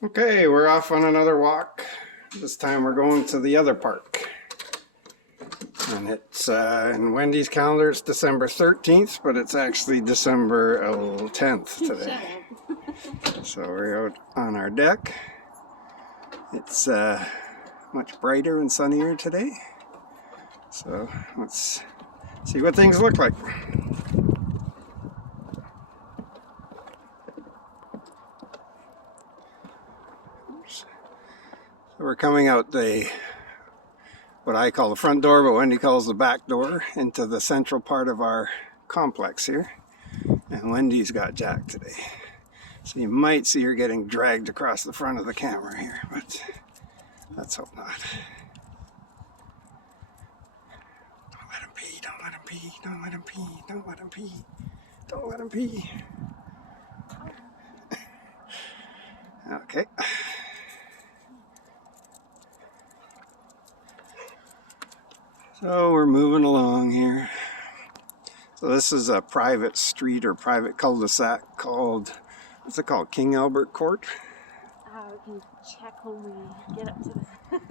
Okay, we're off on another walk. This time we're going to the other park. And it's in Wendy's calendar, it's December 13th, but it's actually December 10th today. So we're out on our deck. It's much brighter and sunnier today. So let's see what things look like. So we're coming out what I call the front door, but Wendy calls the back door, into the central part of our complex here. And Wendy's got Jack today. So you might see her getting dragged across the front of the camera here, but let's hope not. Don't let him pee, don't let him pee, don't let him pee, don't let him pee, don't let him pee. Okay. So we're moving along here. So this is a private street or private cul-de-sac called, what's it called? King Albert Court? We can check when we get up to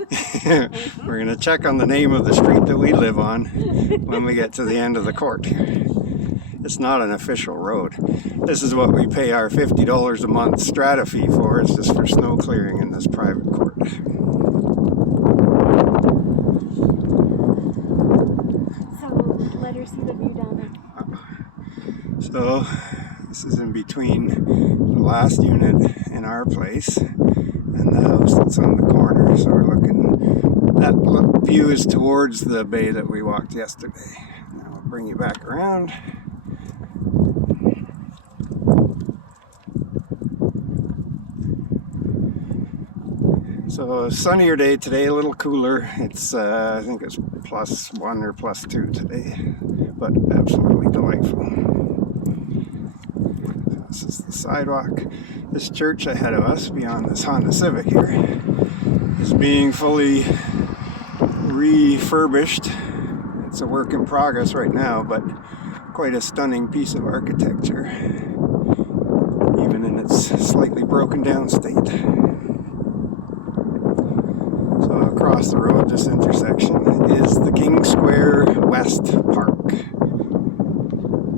this. We're going to check on the name of the street that we live on when we get to the end of the court. It's not an official road. This is what we pay our $50 a month strata fee for. It's just for snow clearing in this private court. Let her see the view down there. So this is in between the last unit in our place and the house that's on the corner. So we're looking, that view is towards the bay that we walked yesterday. Now we'll bring you back around. So a sunnier day today, a little cooler. It's I think it's +1 or +2 today, but absolutely delightful. This is the sidewalk. This church ahead of us, beyond this Honda Civic here, is being fully refurbished. It's a work in progress right now, but quite a stunning piece of architecture, even in its slightly broken down state. Across the road, this intersection is the King Square West Park,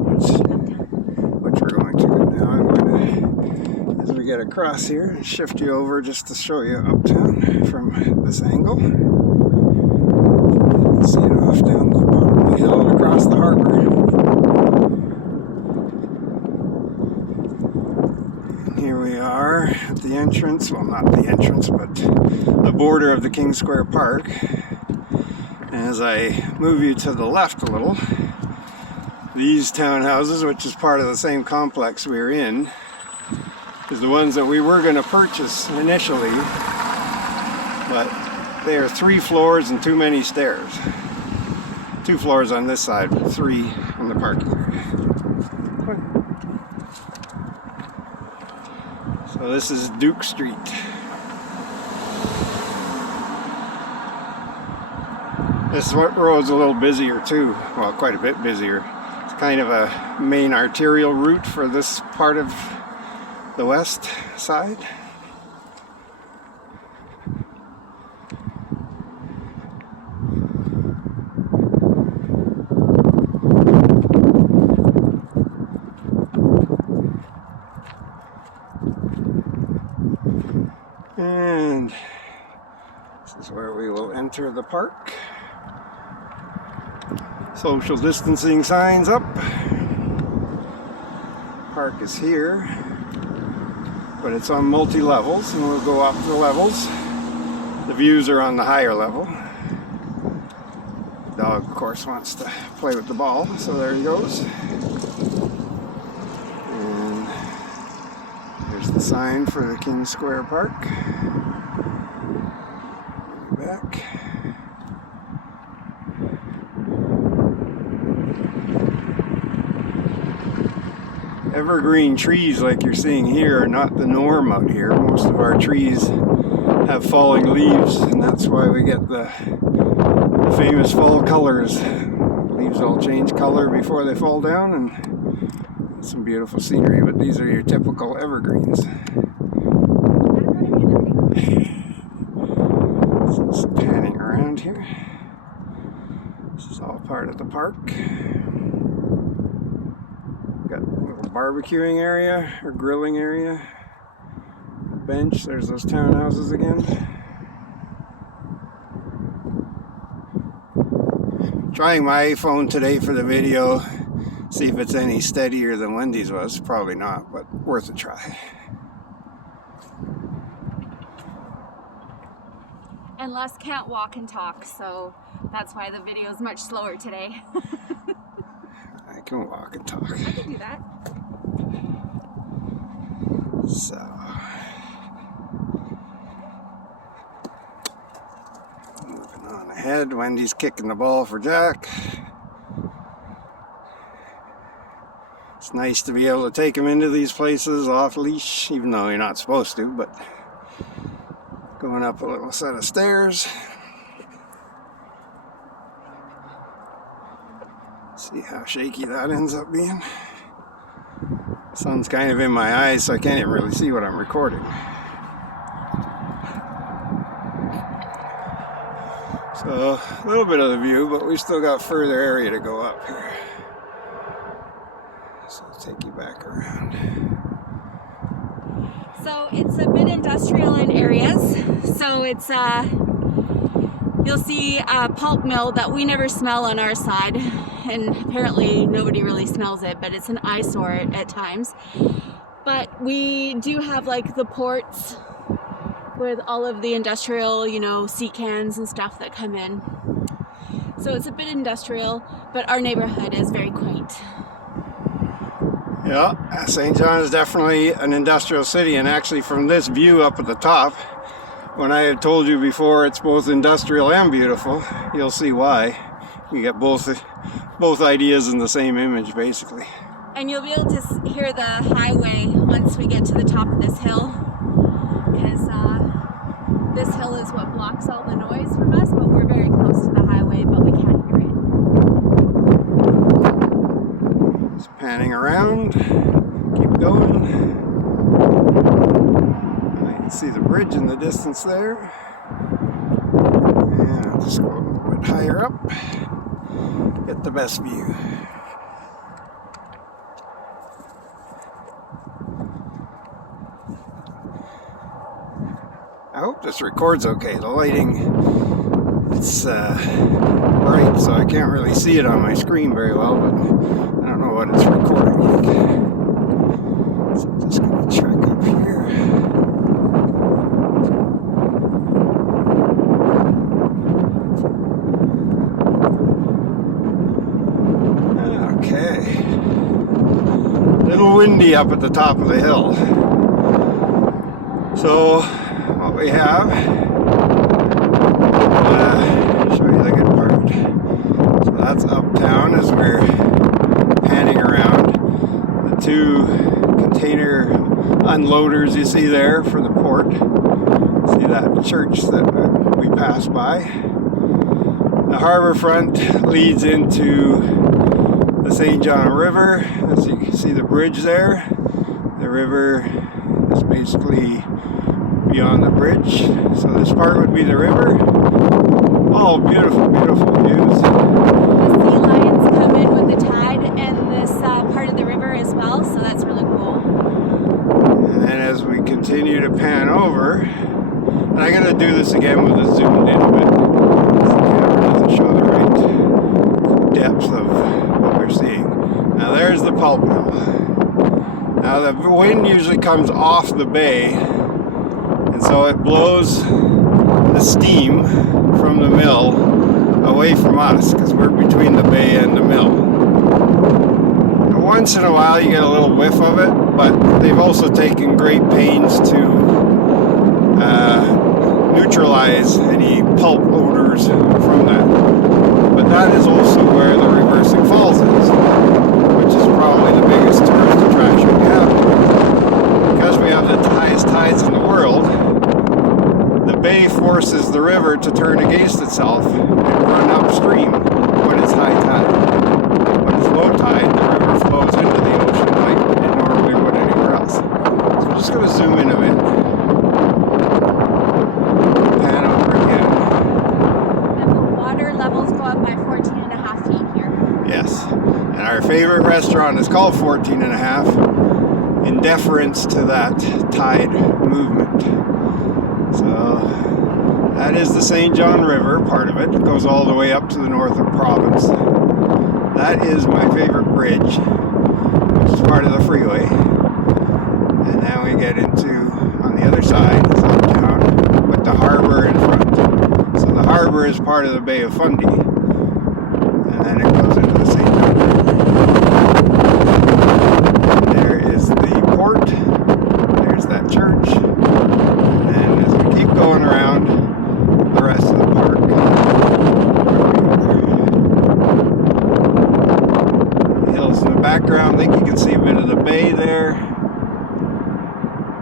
which we're going to now. I'm going to, as we get across here, shift you over just to show you uptown from this angle. You can see it off down the bottom of the hill and across the harbor. And here we are at the entrance, well, not the entrance, but the border of the King Square Park. And as I move you to the left a little, these townhouses, which is part of the same complex we're in, is the ones that we were going to purchase initially, but they are 3 floors and too many stairs. 2 floors on this side, but 3 in the parking area. So this is Duke Street. This road's a little busier too, well, quite a bit busier. It's kind of a main arterial route for this part of the west side. And this is where we will enter the park. Social distancing signs up. Park is here, but it's on multi-levels, and we'll go up the levels. The views are on the higher level. The dog, of course, wants to play with the ball, so there he goes. And there's the sign for the King Square Park. Back. Evergreen trees like you're seeing here are not the norm out here. Most of our trees have falling leaves, and that's why we get the famous fall colors. Leaves all change color before they fall down, and some beautiful scenery, but these are your typical evergreens. I'm going to part of the park. Got a little barbecuing area or grilling area. Bench, there's those townhouses again. Trying my iPhone today for the video, see if it's any steadier than Wendy's was. Probably not, but worth a try. And Les can't walk and talk, so that's why the video is much slower today. I can walk and talk. I can do that. So, moving on ahead, Wendy's kicking the ball for Jack. It's nice to be able to take him into these places off leash, even though you're not supposed to, but going up a little set of stairs. See how shaky that ends up being. Sun's kind of in my eyes, so I can't even really see what I'm recording. So, a little bit of the view, but we still got further area to go up here. So I'll take you back around. So it's a bit industrial in areas. So it's you'll see a pulp mill that we never smell on our side, and apparently nobody really smells it, but it's an eyesore at times. But we do have like the ports with all of the industrial, you know, sea cans and stuff that come in. So it's a bit industrial, but our neighborhood is very quaint. Yeah, St. John is definitely an industrial city, and actually from this view up at the top, when I had told you before it's both industrial and beautiful, you'll see why. You get both ideas in the same image, basically. And you'll be able to hear the highway once we get to the top of this hill, because this hill is what blocks all the noise from us, but we're very close to the highway, but we can't hear it. Just panning around, keep going. You can see the bridge in the distance there. And I'll just go a little bit higher up, get the best view. I hope this records okay. The lighting, it's bright, so I can't really see it on my screen very well, but I don't know what it's recording like. So I'm just going to check up here. Okay. A little windy up at the top of the hill. So what we have, show you the good part. So that's uptown as we're panning around. The two container unloaders you see there for the port. See that church that we passed by. The harbor front leads into the St. John River. As you can see the bridge there. The river is basically beyond the bridge. So this part would be the river. Oh, beautiful, beautiful views. The sea lions come in with the tide and this part of the river as well, so that's really cool. And then as we continue to pan over, and I'm going to do this again with a zoomed in a bit. The camera doesn't show the right depth of what we're seeing. Now there's the pulp mill. Now the wind usually comes off the bay, and so it blows the steam from the mill away from us, because we're between the bay and the mill. And once in a while you get a little whiff of it, but they've also taken great pains to neutralize any pulp odors from that. But that is also where the Reversing Falls is, which is probably the biggest tourist attraction we have. Because we have the highest tides in the world, the bay forces the river to turn against itself and run upstream when it's high tide. When it's low tide, the river flows into the ocean like it normally would anywhere else. So we're just going to zoom in a bit. Pan over again. And the water levels go up by 14.5 feet here. favorite restaurant is called 14 and a half in deference to that tide movement. So that is the St. John River, part of it. It goes all the way up to the north of Province. That is my favorite bridge, which is part of the freeway. And now we get into, on the other side, is uptown, with the harbor in front. So the harbor is part of the Bay of Fundy. And then it goes into the St. John River. There is the port. There's that church. And then as we keep going around, the rest of the park. The hills in the background. I think you can see a bit of the bay there.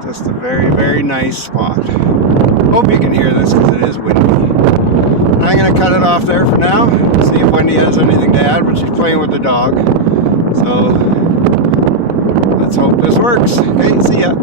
Just a very, very nice spot. Hope you can hear this because it is windy. And I'm going to cut it off there for now. See if Wendy has anything to add, but she's playing with the dog. So let's hope this works. Okay, see ya.